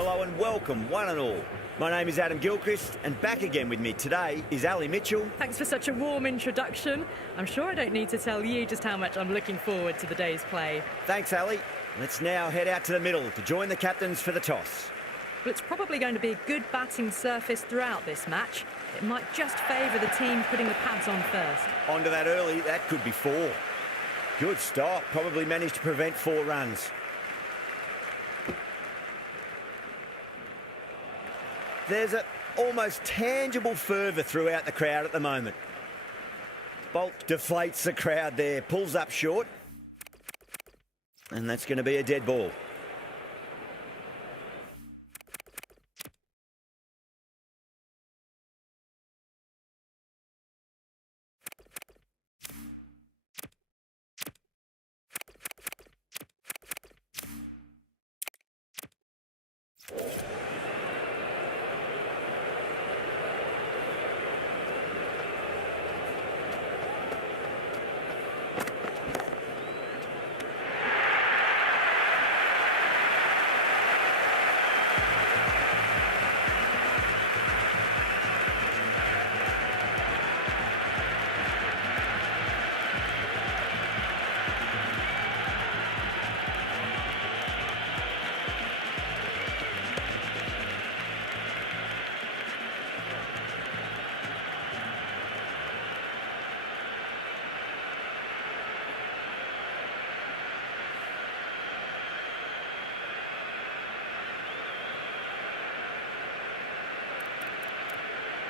Hello and welcome, one and all. My name is Adam Gilchrist, and back again with me today is Ali Mitchell. Thanks for such a warm introduction. I'm sure I don't need to tell you just how much I'm looking forward to the day's play. Thanks, Ali. Let's now head out to the middle to join the captains for the toss. Well, it's probably going to be a good batting surface throughout this match. It might just favour the team putting the pads on first. Onto that early, that could be 4. Good stop, probably managed to prevent 4 runs. There's an almost tangible fervour throughout the crowd at the moment. Bolt deflates the crowd there, pulls up short. And that's going to be a dead ball.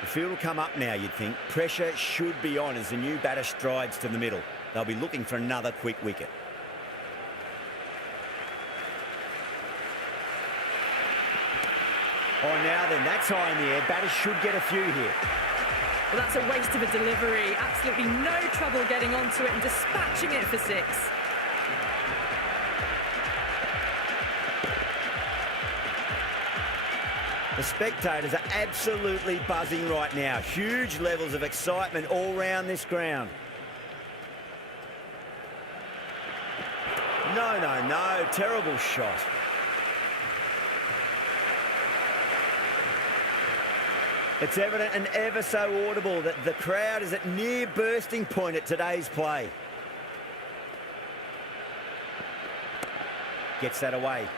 The field will come up now, you'd think. Pressure should be on as the new batter strides to the middle. They'll be looking for another quick wicket. Oh, now then, that's high in the air. Batters should get a few here. Well, that's a waste of a delivery. Absolutely no trouble getting onto it and dispatching it for 6. The spectators are absolutely buzzing right now. Huge levels of excitement all round this ground. No. Terrible shot. It's evident and ever so audible that the crowd is at near bursting point at today's play. Gets that away.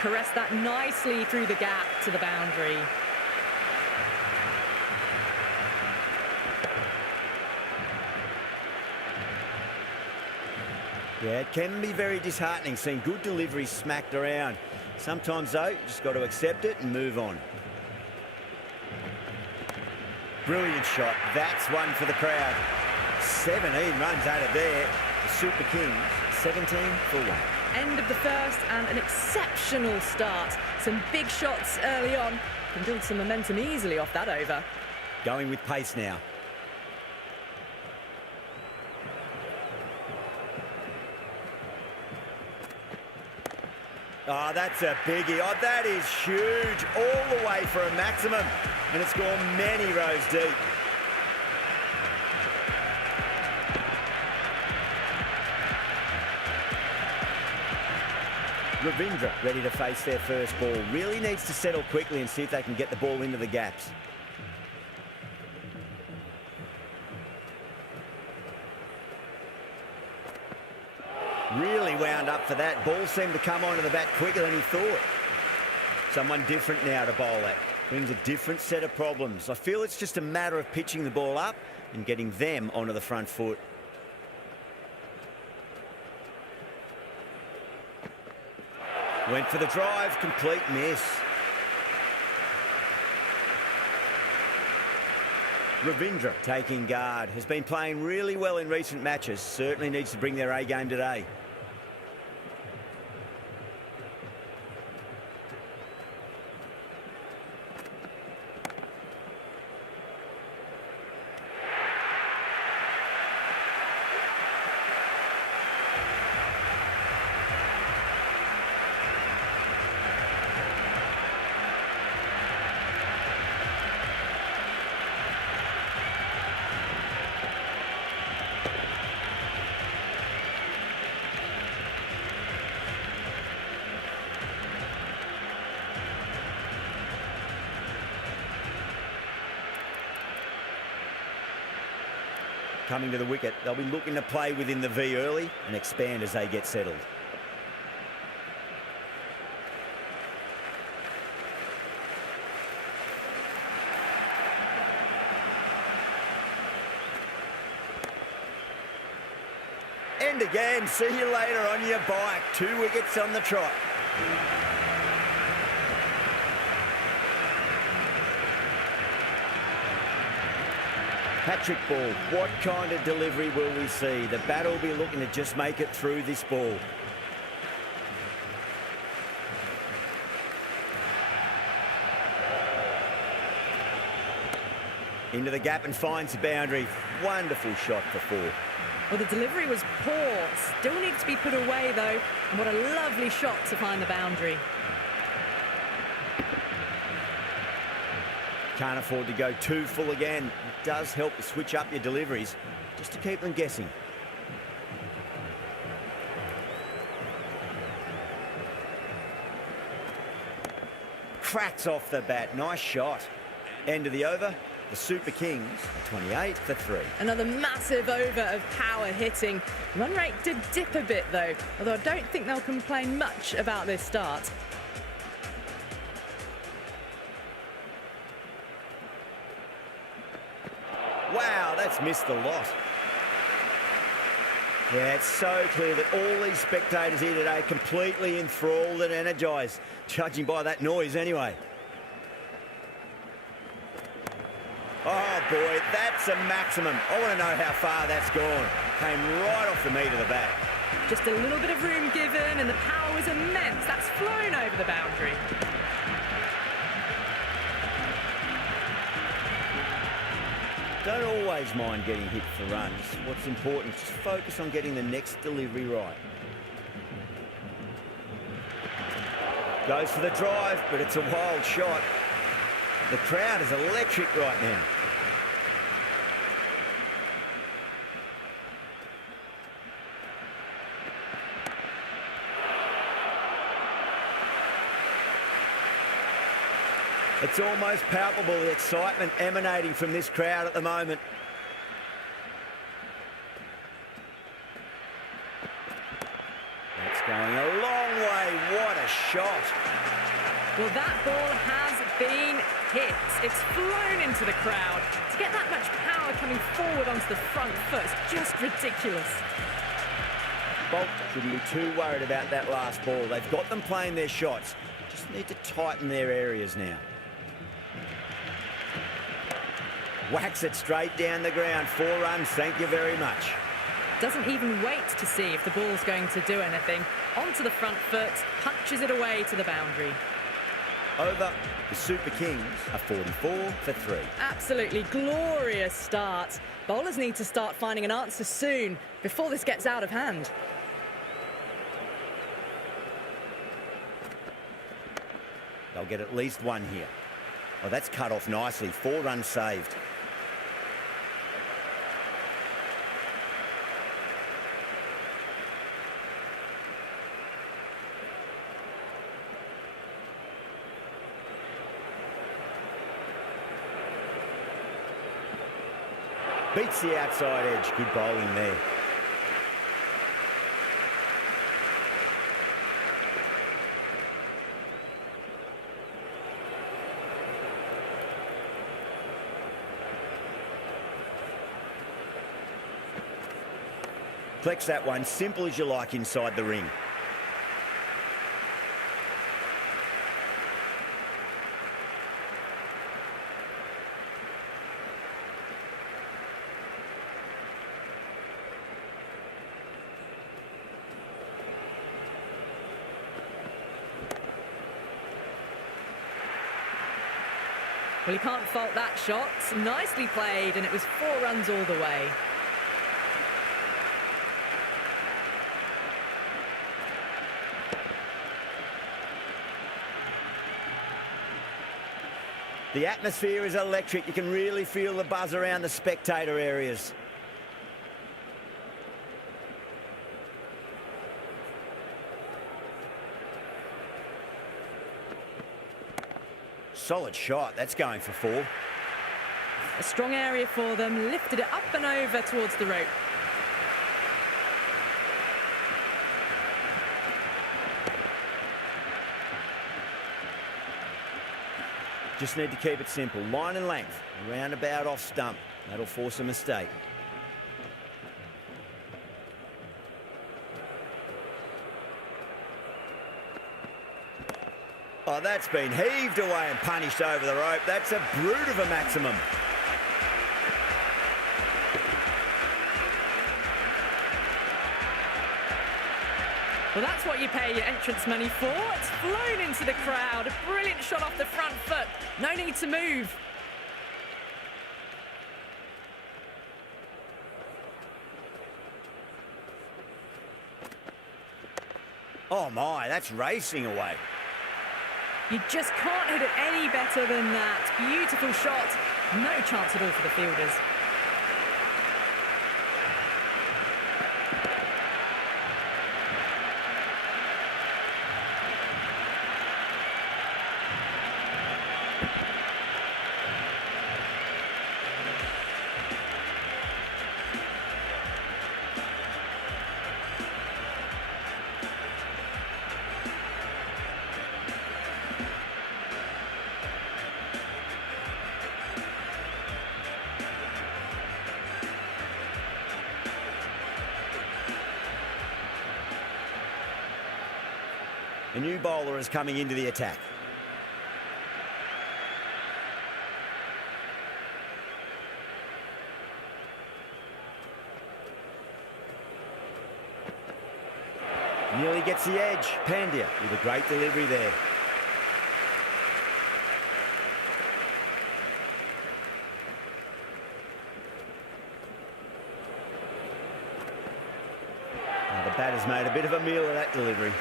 Caressed that nicely through the gap to the boundary. Yeah, it can be very disheartening seeing good deliveries smacked around. Sometimes, though, you just got to accept it and move on. Brilliant shot. That's one for the crowd. 17 runs out of there. The Super Kings, 17 for 1. End of the first and an exceptional start. Some big shots early on. Can build some momentum easily off that over. Going with pace now. Oh, that's a biggie. Oh, that is huge. All the way for a maximum. And it's gone many rows deep. Ravindra ready to face their first ball. Really needs to settle quickly and see if they can get the ball into the gaps. Really wound up for that. Ball seemed to come onto the bat quicker than he thought. Someone different now to bowl at. Brings a different set of problems. I feel it's just a matter of pitching the ball up and getting them onto the front foot. Went for the drive, complete miss. Ravindra taking guard. Has been playing really well in recent matches. Certainly needs to bring their A game today. coming to the wicket. They'll be looking to play within the V early and expand as they get settled. And again, see you later on your bike. 2 wickets on the trot. Patrick ball. What kind of delivery will we see? The batter will be looking to just make it through this ball. Into the gap and finds the boundary. Wonderful shot for 4. Well, the delivery was poor. Still needs to be put away, though. And what a lovely shot to find the boundary. Can't afford to go too full again. It does help to switch up your deliveries, just to keep them guessing. Cracks off the bat. Nice shot. End of the over. The Super Kings are 28 for 3. Another massive over of power hitting. Run rate did dip a bit, though, although I don't think they'll complain much about this start. Wow, that's missed a lot. Yeah, it's so clear that all these spectators here today are completely enthralled and energised, judging by that noise anyway. Oh, boy, that's a maximum. I want to know how far that's gone. Came right off the meat of the bat. Just a little bit of room given, and the power was immense. That's flown over the boundary. Don't always mind getting hit for runs. What's important is just focus on getting the next delivery right. Goes for the drive, but it's a wild shot. The crowd is electric right now. It's almost palpable, the excitement emanating from this crowd at the moment. That's going a long way. What a shot. Well, that ball has been hit. It's flown into the crowd. To get that much power coming forward onto the front foot is just ridiculous. Bolt shouldn't be too worried about that last ball. They've got them playing their shots. Just need to tighten their areas now. Whacks it straight down the ground. 4 runs, thank you very much. Doesn't even wait to see if the ball's going to do anything. Onto the front foot, punches it away to the boundary. Over, the Super Kings are 44 for 3. Absolutely glorious start. Bowlers need to start finding an answer soon before this gets out of hand. They'll get at least 1 here. Oh, that's cut off nicely. 4 runs saved. Beats the outside edge. Good bowling there. Flex that one, simple as you like inside the ring. Well, you can't fault that shot. Nicely played, and it was 4 runs all the way. The atmosphere is electric. You can really feel the buzz around the spectator areas. Solid shot. That's going for 4. A strong area for them, lifted it up and over towards the rope. Just need to keep it simple. Line and length, around about off stump. That'll force a mistake. Oh, that's been heaved away and punished over the rope. That's a brute of a maximum. Well, that's what you pay your entrance money for. It's flown into the crowd. A brilliant shot off the front foot. No need to move. Oh my, that's racing away. You just can't hit it any better than that. Beautiful shot. No chance at all for the fielders. A new bowler is coming into the attack. Nearly gets the edge. Pandya with a great delivery there. Now the batter's made a bit of a meal of that delivery.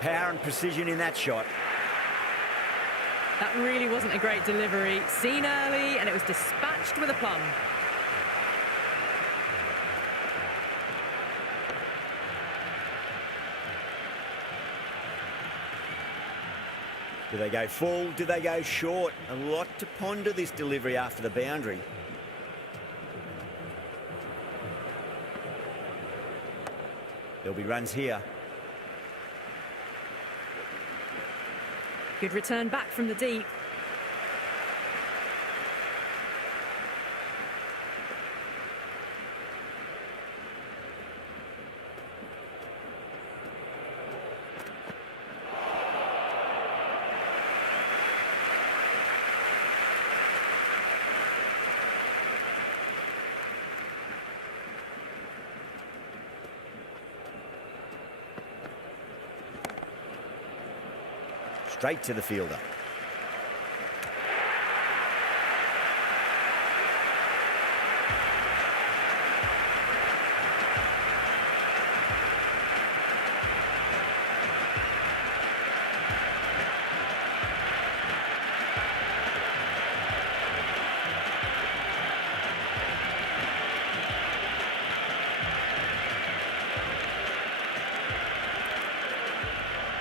Power and precision in that shot. That really wasn't a great delivery. Seen early, and it was dispatched with a plum. Do they go full? Do they go short? A lot to ponder this delivery after the boundary. There'll be runs here. Good return back from the deep. Straight to the fielder.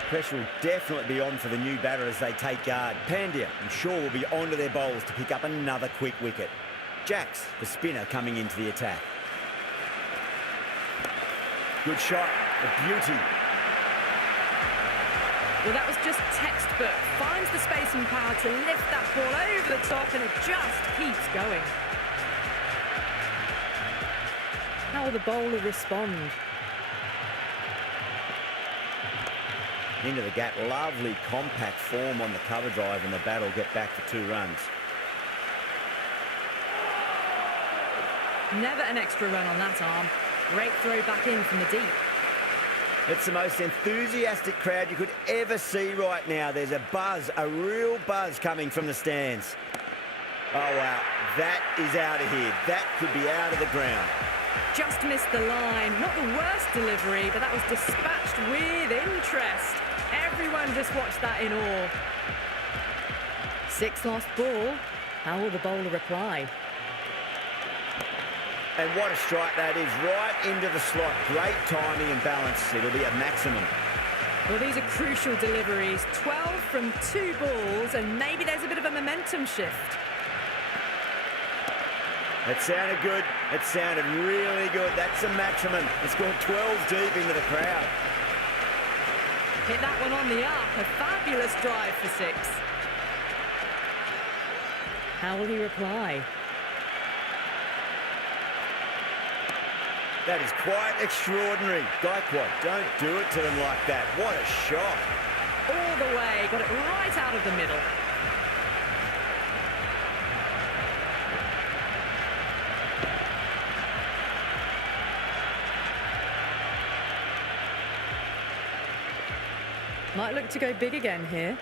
Pressure will definitely be on for the new batter as they take guard. Pandya, I'm sure, will be onto their bowls to pick up another quick wicket. Jacks, the spinner, coming into the attack. Good shot, a beauty. Well, that was just textbook. Finds the space and power to lift that ball over the top, and it just keeps going. How will the bowler respond? Into the gap, lovely compact form on the cover drive, and the bat will get back for 2 runs. Never an extra run on that arm. Great throw back in from the deep. It's the most enthusiastic crowd you could ever see right now. There's a buzz, a real buzz coming from the stands. Oh wow, that is out of here. That could be out of the ground. Just missed the line. Not the worst delivery, but that was dispatched with interest. Everyone just watched that in awe. 6th lost ball. How will the bowler reply? And what a strike that is, right into the slot. Great timing and balance. It'll be a maximum. Well, these are crucial deliveries. 12 from 2 balls, and maybe there's a bit of a momentum shift. It sounded good. It sounded really good. That's a maximum. It's gone 12 deep into the crowd. Hit that one on the up. A fabulous drive for 6. How will he reply? That is quite extraordinary. Gaikwad, don't do it to them like that. What a shot. All the way. Got it right out of the middle. Might look to go big again here.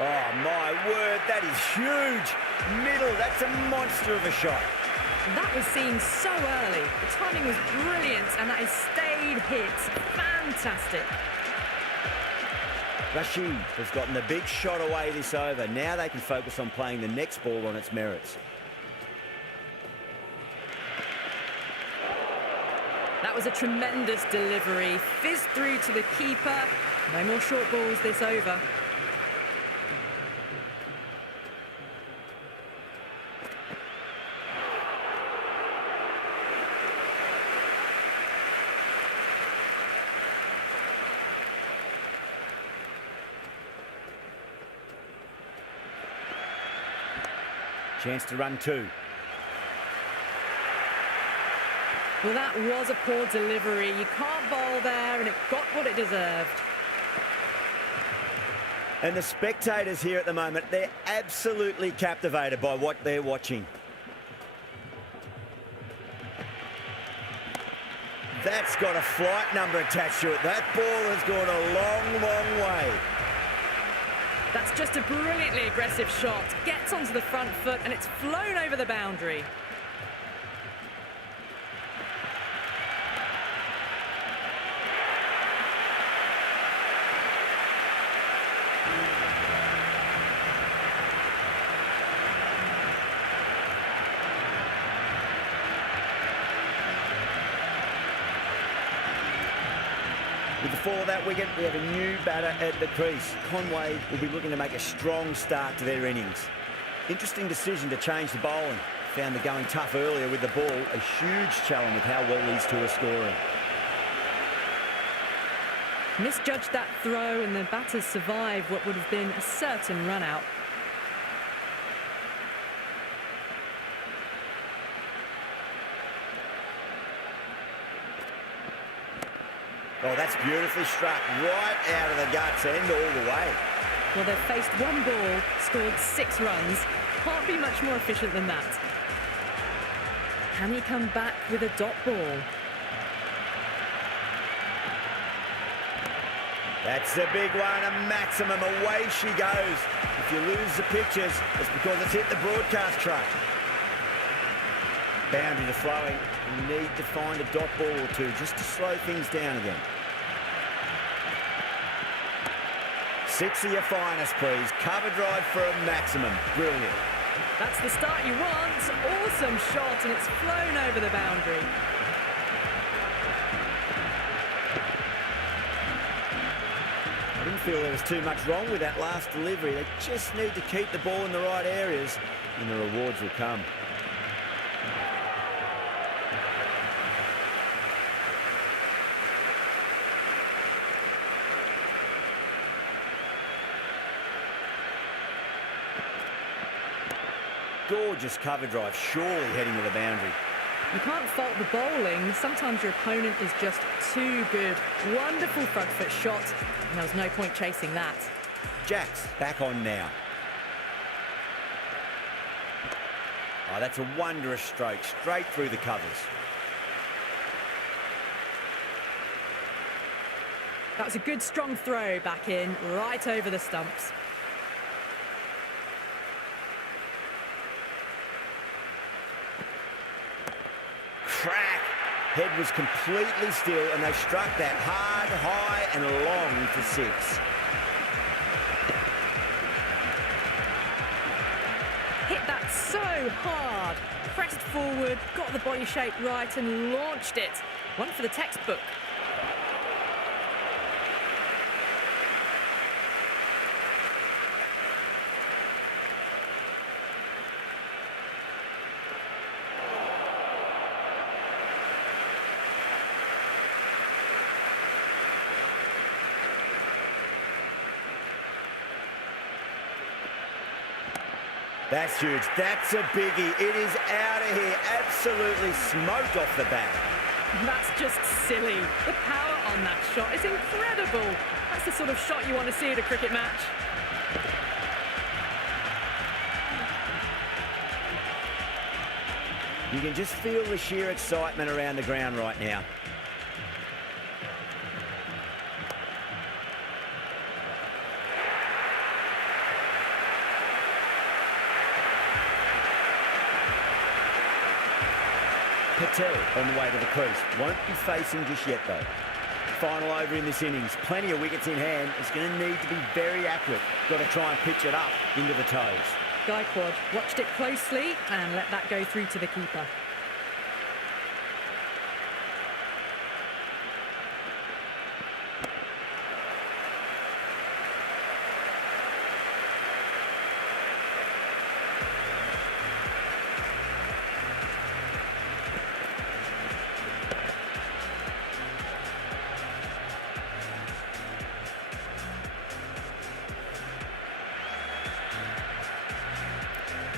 Oh, my word, that is huge. Middle, that's a monster of a shot. That was seen so early. The timing was brilliant, and that is stayed hit. Fantastic. Rashid has gotten the big shot away this over. Now they can focus on playing the next ball on its merits. That was a tremendous delivery. Fizzed through to the keeper. No more short balls this over. Chance to run 2. Well, that was a poor delivery. You can't bowl there, and it got what it deserved. And the spectators here at the moment, they're absolutely captivated by what they're watching. That's got a flight number attached to it. That ball has gone a long, long way. That's just a brilliantly aggressive shot. Gets onto the front foot, and it's flown over the boundary. With the fall of that wicket, we have a new batter at the crease. Conway will be looking to make a strong start to their innings. Interesting decision to change the bowling. Found the going tough earlier with the ball. A huge challenge with how well these two are scoring. Misjudged that throw, and the batters survived what would have been a certain run-out. Oh, that's beautifully struck. Right out of the guts end all the way. Well, they've faced 1 ball, scored 6 runs. Can't be much more efficient than that. Can he come back with a dot ball? That's a big one, a maximum. Away she goes. If you lose the pictures, it's because it's hit the broadcast truck. Boundaries are flowing. You need to find a dot ball or two just to slow things down again. 6 of your finest, please. Cover drive for a maximum. Brilliant. That's the start you want. Awesome shot, and it's flown over the boundary. I didn't feel there was too much wrong with that last delivery. They just need to keep the ball in the right areas, and the rewards will come. Gorgeous cover drive, surely heading to the boundary. You can't fault the bowling. Sometimes your opponent is just too good. Wonderful front foot shot, and there was no point chasing that. Jack's back on now. Oh, that's a wondrous stroke, straight through the covers. That was a good strong throw back in, right over the stumps. Head was completely still, and they struck that hard, high, and long for 6. Hit that so hard. Pressed forward, got the body shape right, and launched it. One for the textbook. That's huge. That's a biggie. It is out of here. Absolutely smoked off the bat. That's just silly. The power on that shot is incredible. That's the sort of shot you want to see at a cricket match. You can just feel the sheer excitement around the ground right now. Patel on the way to the crease. Won't be facing just yet, though. Final over in this innings. Plenty of wickets in hand. It's going to need to be very accurate. Got to try and pitch it up into the toes. Gaikwad watched it closely and let that go through to the keeper.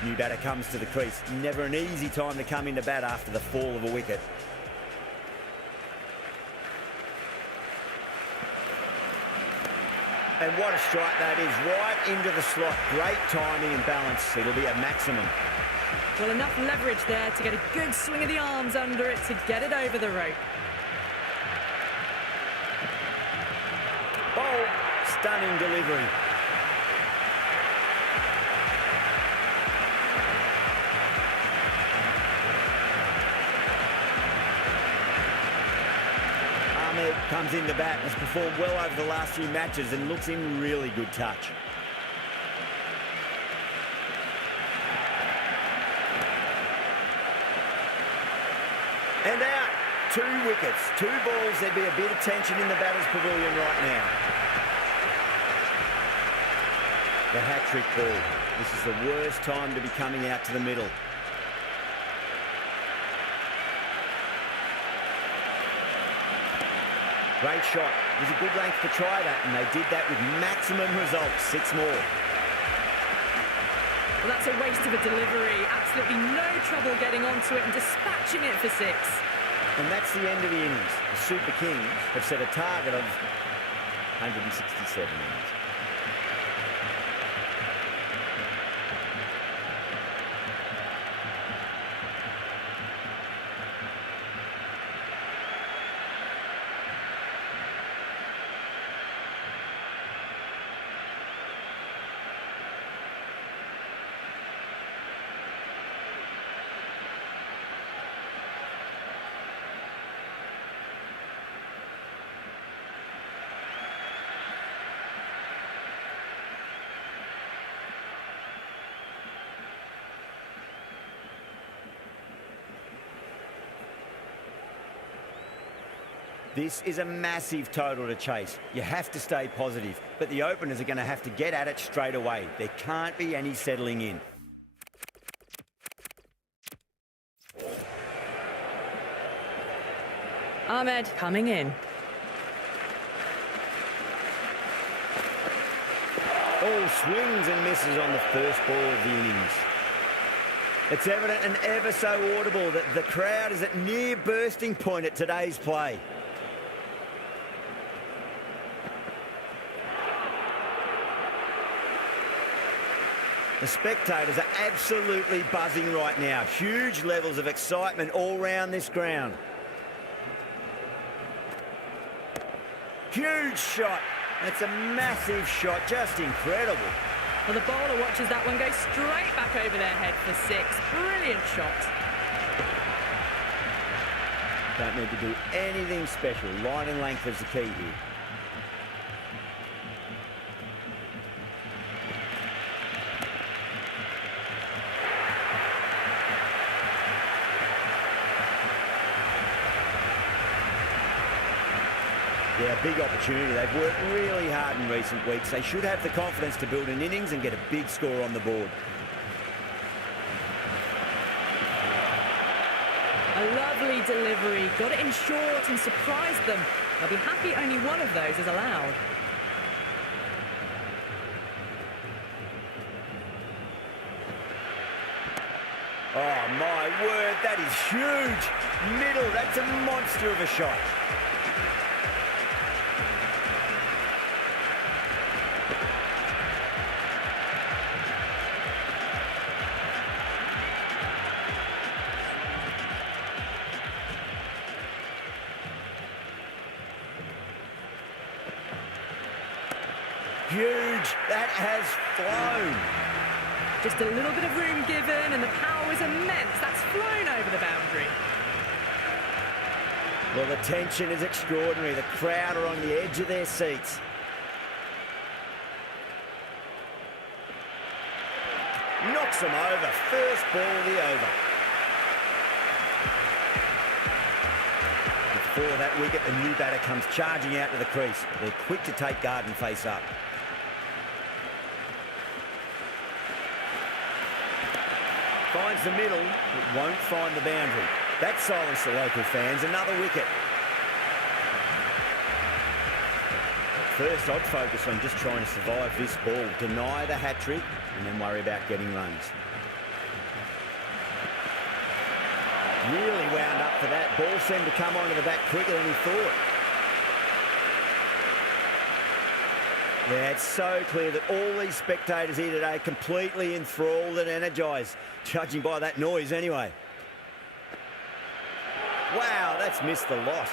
New batter comes to the crease. Never an easy time to come into bat after the fall of a wicket. And what a strike that is, right into the slot. Great timing and balance. It'll be a maximum. Well, enough leverage there to get a good swing of the arms under it to get it over the rope. Oh, stunning delivery. Comes in the bat, has performed well over the last few matches and looks in really good touch. And out. 2 wickets, 2 balls. There'd be a bit of tension in the batter's pavilion right now. The hat-trick ball. This is the worst time to be coming out to the middle. Great shot. It was a good length to try that, and they did that with maximum results. 6 more. Well, that's a waste of a delivery. Absolutely no trouble getting onto it and dispatching it for 6. And that's the end of the innings. The Super Kings have set a target of 167 innings. This is a massive total to chase. You have to stay positive, but the openers are going to have to get at it straight away. There can't be any settling in. Ahmed coming in. All swings and misses on the first ball of the innings. It's evident and ever so audible that the crowd is at near bursting point at today's play. The spectators are absolutely buzzing right now. Huge levels of excitement all round this ground. Huge shot. That's a massive shot, just incredible. Well, the bowler watches that one go straight back over their head for 6. Brilliant shot. Don't need to do anything special. Line and length is the key here. Yeah, big opportunity. They've worked really hard in recent weeks. They should have the confidence to build an innings and get a big score on the board. A lovely delivery. Got it in short and surprised them. They'll be happy only one of those is allowed. Oh, my word, that is huge. Middle, that's a monster of a shot. Huge. That has flown. Just a little bit of room given and the power was immense. That's flown over the boundary. Well, the tension is extraordinary. The crowd are on the edge of their seats. Knocks them over. First ball of the over. Before that wicket, the new batter comes charging out to the crease. They're quick to take guard and face up. Finds the middle, but won't find the boundary. That silenced the local fans. Another wicket. First, I'd focus on just trying to survive this ball, deny the hat-trick, and then worry about getting runs. Really wound up for that. Ball seemed to come onto the bat quicker than he thought. Yeah, it's so clear that all these spectators here today completely enthralled and energised, judging by that noise anyway. Wow, that's missed the lot.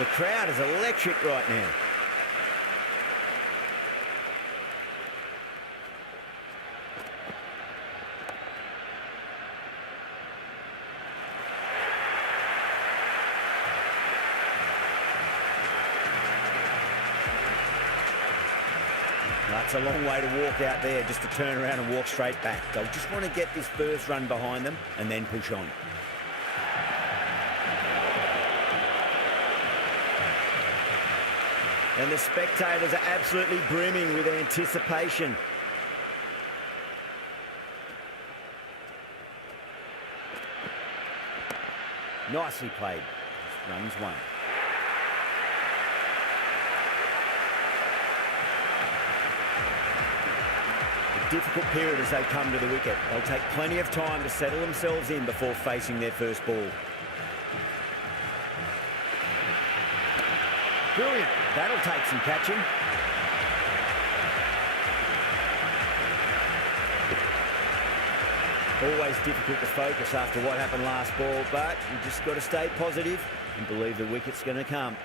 The crowd is electric right now. That's a long way to walk out there just to turn around and walk straight back. They'll just want to get this first run behind them and then push on. And the spectators are absolutely brimming with anticipation. Nicely played. Runs one. Difficult period as they come to the wicket. They'll take plenty of time to settle themselves in before facing their first ball. Brilliant. That'll take some catching. Always difficult to focus after what happened last ball, but you've just got to stay positive and believe the wicket's going to come.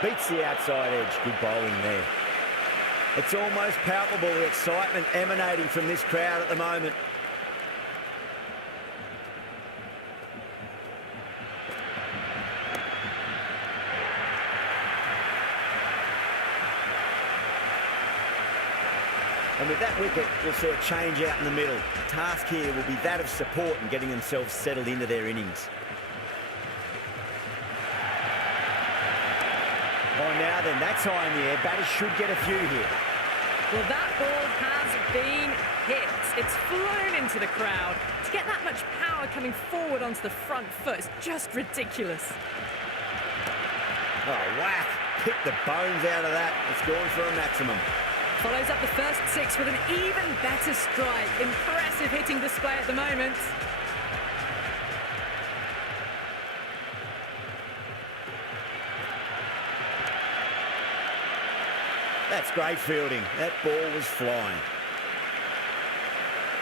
Beats the outside edge. Good bowling there. It's almost palpable, the excitement emanating from this crowd at the moment. And with that wicket, we'll see a change out in the middle. The task here will be that of support and getting themselves settled into their innings. Oh, now then, that's high in the air. Batters should get a few here. Well, that ball has been hit. It's flown into the crowd. To get that much power coming forward onto the front foot is just ridiculous. Oh, whack. Pick the bones out of that. It's gone for a maximum. Follows up the first six with an even better strike. Impressive hitting display at the moment. That's great fielding. That ball was flying.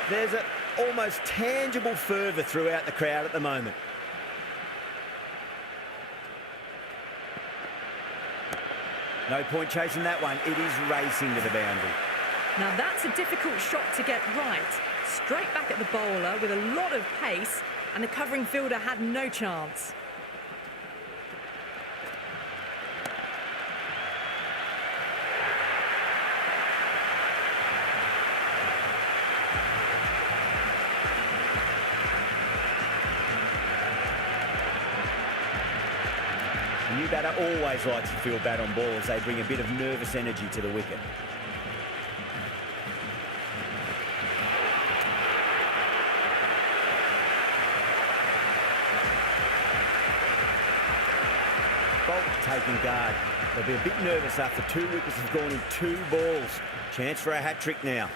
There's an almost tangible fervour throughout the crowd at the moment. No point chasing that one. It is racing to the boundary. Now that's a difficult shot to get right. Straight back at the bowler with a lot of pace. and the covering fielder had no chance. The new batter always likes to feel bad on ball as they bring a bit of nervous energy to the wicket. Bolt taking guard. They'll be a bit nervous after 2 wickets have gone in 2 balls. Chance for a hat-trick now.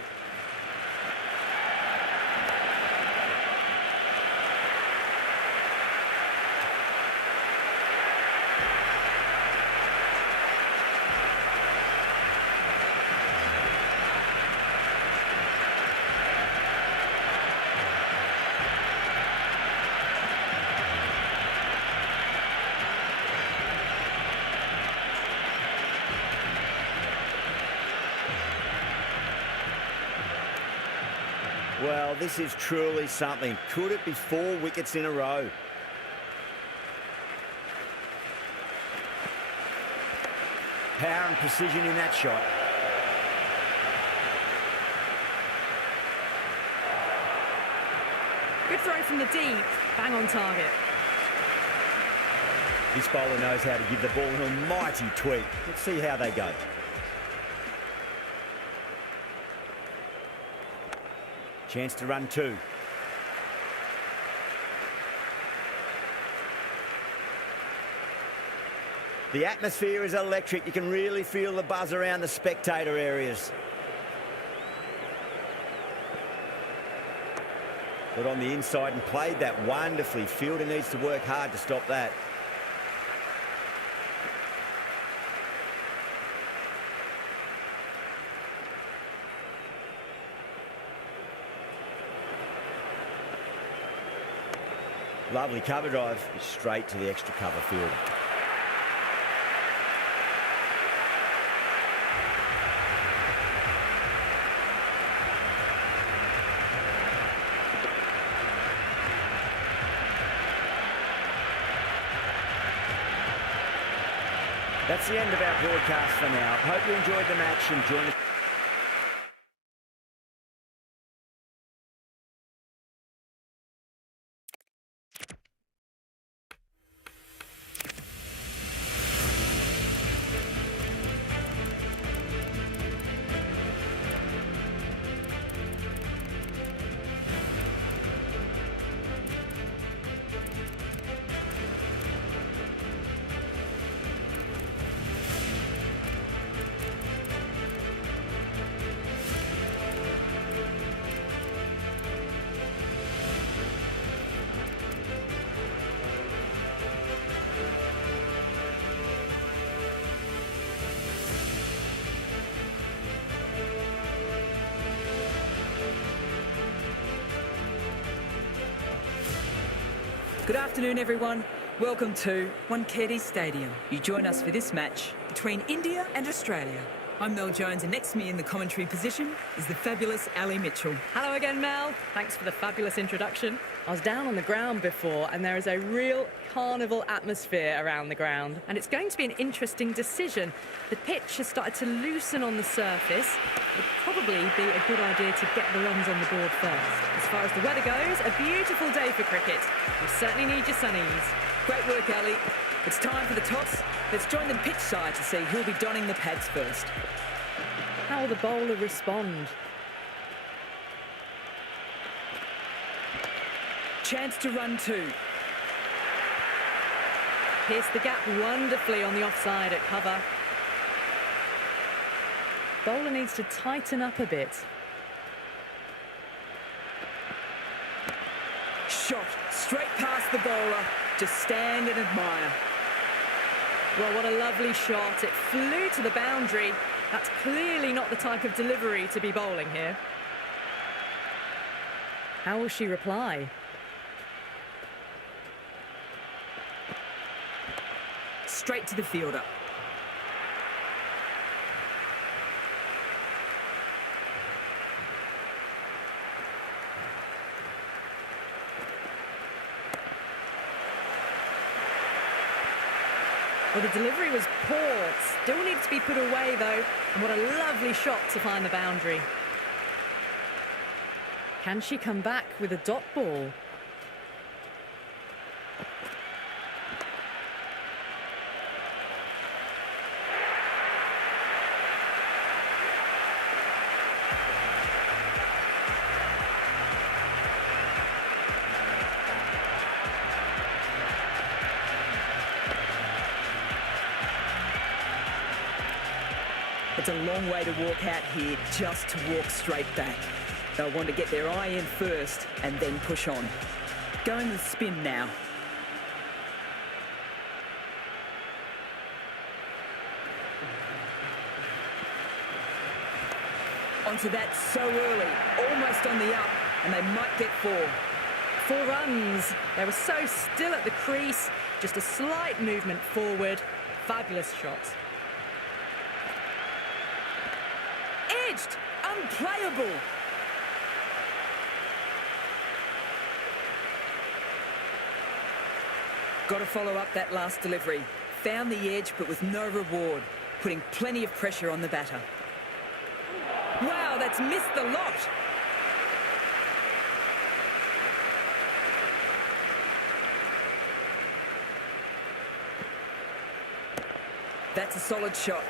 Well, this is truly something. Could it be 4 wickets in a row? Power and precision in that shot. Good throw from the deep, bang on target. This bowler knows how to give the ball an almighty tweak. Let's see how they go. Chance to run 2. The atmosphere is electric. You can really feel the buzz around the spectator areas. Got on the inside and played that wonderfully. Fielder needs to work hard to stop that. Lovely cover drive, straight to the extra cover fielder. That's the end of our broadcast for now. Hope you enjoyed the match and join us. Good afternoon, everyone. Welcome to Wankhede Stadium. You join us for this match between India and Australia. I'm Mel Jones, and next to me in the commentary position is the fabulous Ali Mitchell. Hello again, Mel. Thanks for the fabulous introduction. I was down on the ground before, and there is a real carnival atmosphere around the ground. And it's going to be an interesting decision. The pitch has started to loosen on the surface. It would probably be a good idea to get the runs on the board first. As far as the weather goes, a beautiful day for cricket. You certainly need your sunnies. Great work, Ali. It's time for the toss. Let's join the pitch side to see who'll be donning the pads first. How will the bowler respond? Chance to run 2. Pierced the gap wonderfully on the offside at cover. Bowler needs to tighten up a bit. Shot straight past the bowler. Just stand and admire. Well, what a lovely shot. It flew to the boundary. That's clearly not the type of delivery to be bowling here. How will she reply? Straight to the fielder. Well, the delivery was poor. Still needs to be put away, though. And what a lovely shot to find the boundary. Can she come back with a dot ball? It's a long way to walk out here just to walk straight back. They'll want to get their eye in first and then push on. Going with spin now. Onto that so early, almost on the up, and they might get 4. 4 runs. They were so still at the crease. Just a slight movement forward. Fabulous shot. Edged! Unplayable! Got to follow up that last delivery. Found the edge, but with no reward, putting plenty of pressure on the batter. Wow, that's missed the lot! That's a solid shot.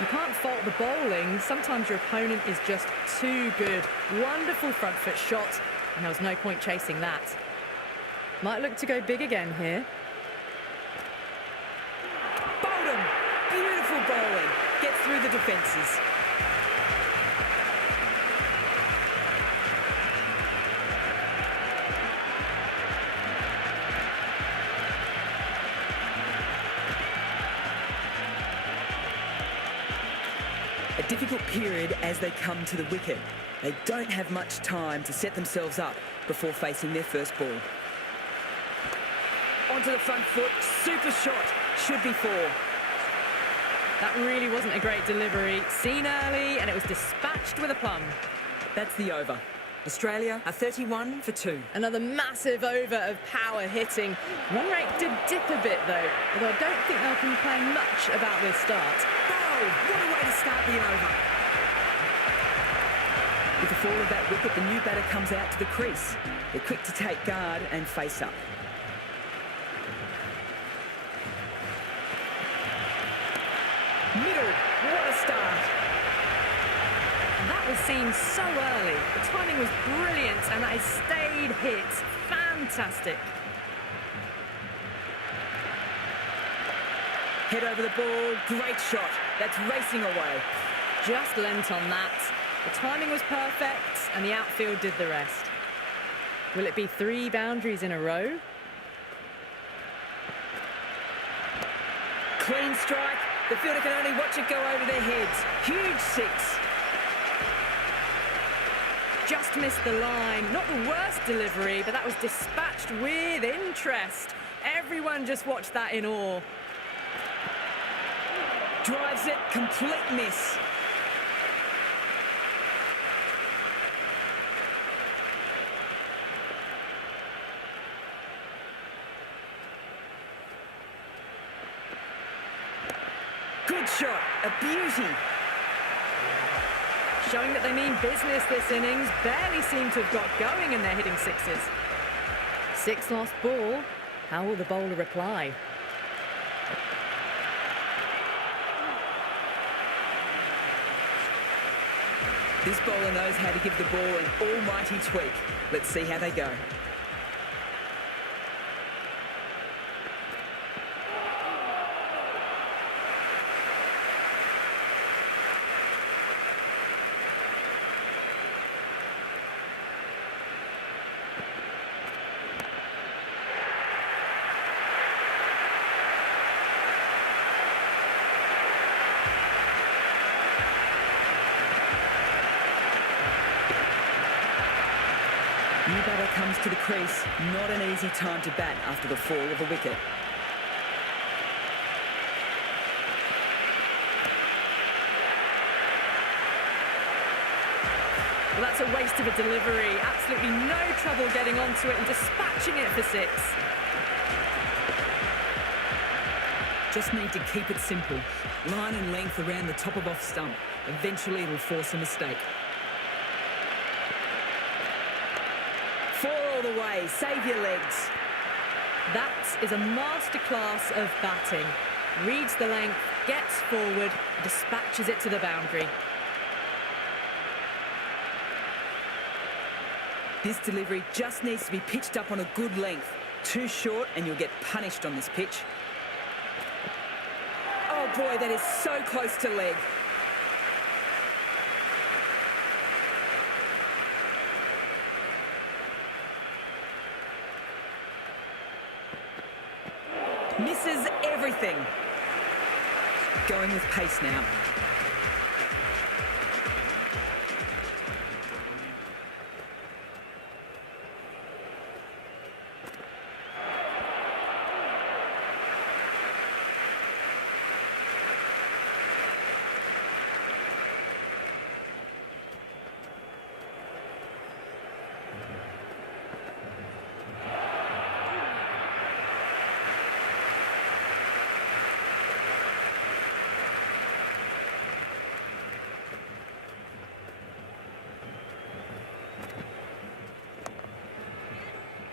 You can't fault the bowling. Sometimes your opponent is just too good. Wonderful front foot shot, and there was no point chasing that. Might look to go big again here. Bowled him! Beautiful bowling. Gets through the defences. A difficult period as they come to the wicket. They don't have much time to set themselves up before facing their first ball. Onto the front foot, super shot, should be 4. That really wasn't a great delivery. Seen early, and it was dispatched with a plum. That's the over. Australia are 31 for 2. Another massive over of power hitting. Run rate did dip a bit, though, although I don't think they'll complain much about this start. Oh, what a way to start the over. With the fall of that wicket, the new batter comes out to the crease. They're quick to take guard and face up. Middle, what a start. That was seen so early. The timing was brilliant, and that has stayed hit. Fantastic. Head over the ball, great shot. That's racing away. Just lent on that. The timing was perfect, and the outfield did the rest. Will it be 3 boundaries in a row? Clean strike. The fielder can only watch it go over their heads. Huge 6. Just missed the line. Not the worst delivery, but that was dispatched with interest. Everyone just watched that in awe. Drives it, complete miss. Good shot, a beauty. Showing that they mean business this innings. Barely seem to have got going, and they're hitting 6s. 6 lost ball. How will the bowler reply? This bowler knows how to give the ball an almighty tweak. Let's see how they go. New batter comes to the crease. Not an easy time to bat after the fall of a wicket. Well, that's a waste of a delivery. Absolutely no trouble getting onto it and dispatching it for 6. Just need to keep it simple. Line and length around the top of off stump. Eventually it'll force a mistake. 4 all the way, save your legs. That is a masterclass of batting. Reads the length, gets forward, dispatches it to the boundary. This delivery just needs to be pitched up on a good length. Too short and you'll get punished on this pitch. Oh boy, that is so close to leg. Misses everything. Going with pace now.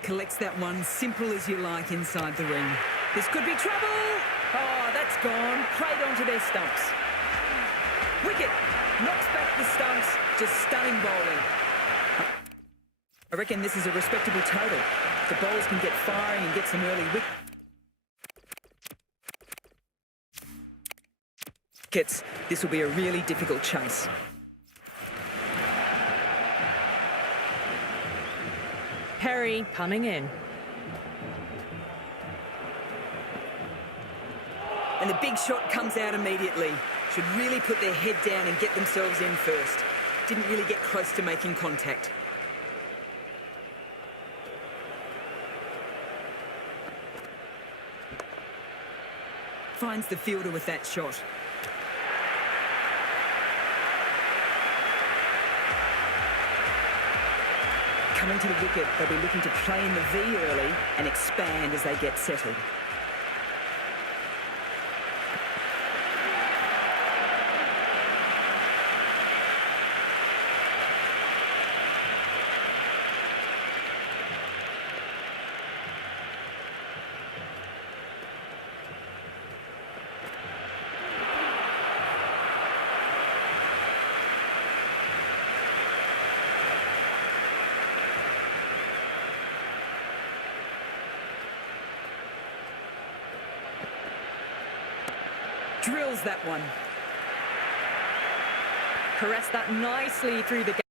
Collects that one, simple as you like, inside the ring. This could be trouble! Oh, that's gone. Played onto their stumps. Wicket! Knocks back the stumps. Just stunning bowling. I reckon this is a respectable total. The bowlers can get firing and get some early wickets. This will be a really difficult chase. Perry coming in. And the big shot comes out immediately. Should really put their head down and get themselves in first. Didn't really get close to making contact. Finds the fielder with that shot. Coming to the wicket, they'll be looking to play in the V early and expand as they get settled. Drills that one. Caressed that nicely through the gap.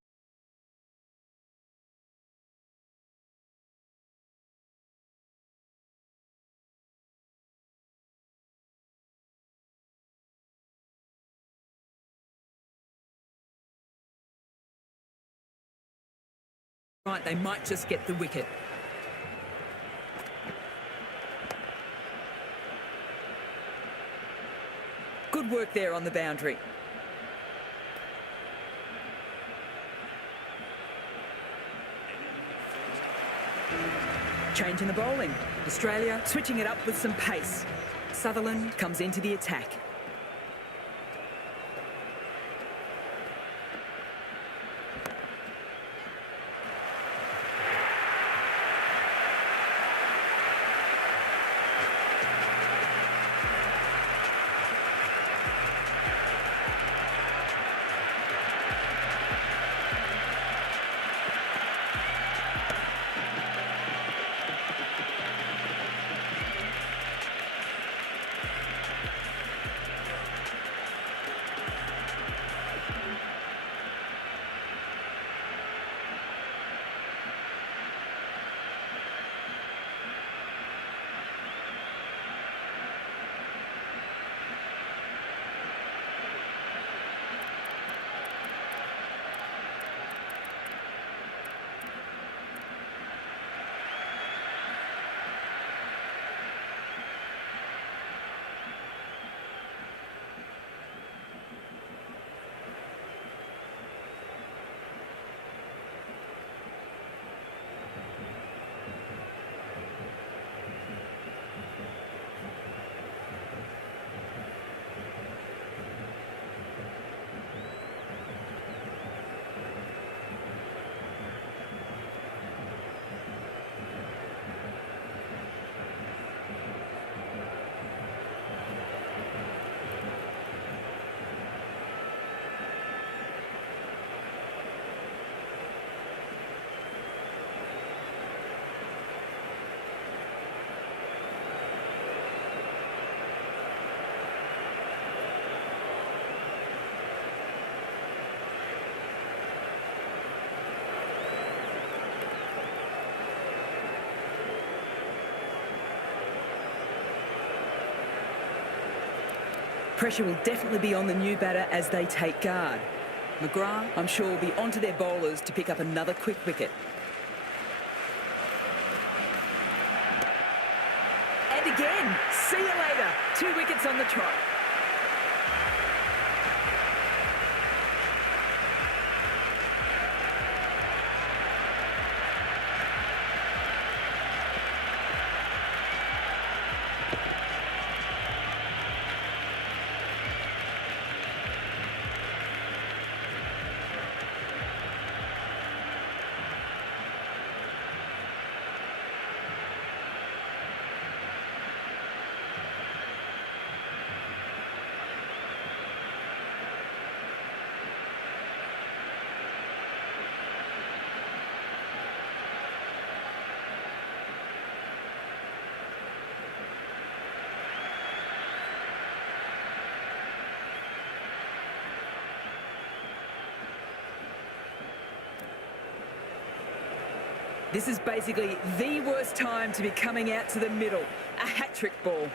Right, they might just get the wicket. Good work there on the boundary. Change in the bowling. Australia switching it up with some pace. Sutherland comes into the attack. Pressure will definitely be on the new batter as they take guard. McGrath, I'm sure, will be onto their bowlers to pick up another quick wicket. And again, see you later. 2 wickets on the trot. This is basically the worst time to be coming out to the middle. A hat-trick ball.